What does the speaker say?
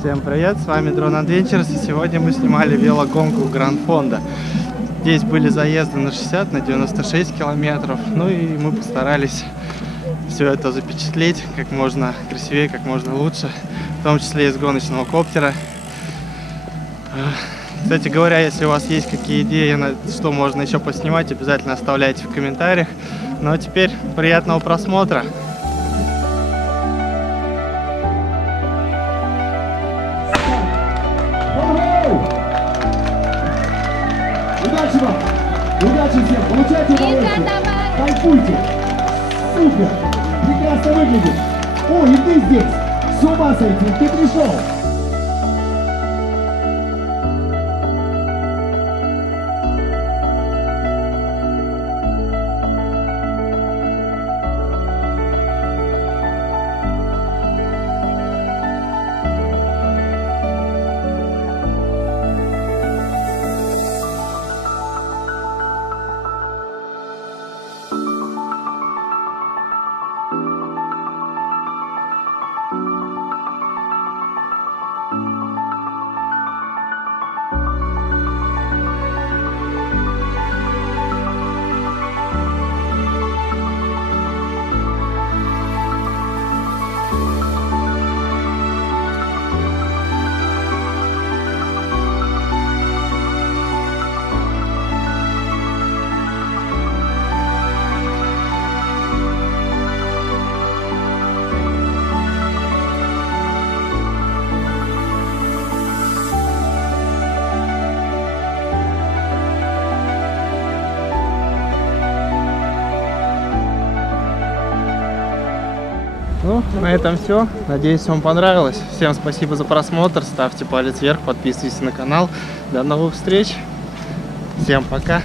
Всем привет, с вами Drone Adventures, и сегодня мы снимали велогонку Гран-Фондо. Здесь были заезды на 60, на 96 километров, ну и мы постарались все это запечатлеть как можно красивее, как можно лучше, в том числе из гоночного коптера. Кстати говоря, если у вас есть какие идеи, что можно еще поснимать, обязательно оставляйте в комментариях. Ну а теперь приятного просмотра! Удачи всем, получайте удовольствие, кайфуйте, супер, прекрасно выглядит. О, и ты здесь, с ума сойти, ты пришел. Ну, на этом все. Надеюсь, вам понравилось. Всем спасибо за просмотр. Ставьте палец вверх, подписывайтесь на канал. До новых встреч. Всем пока.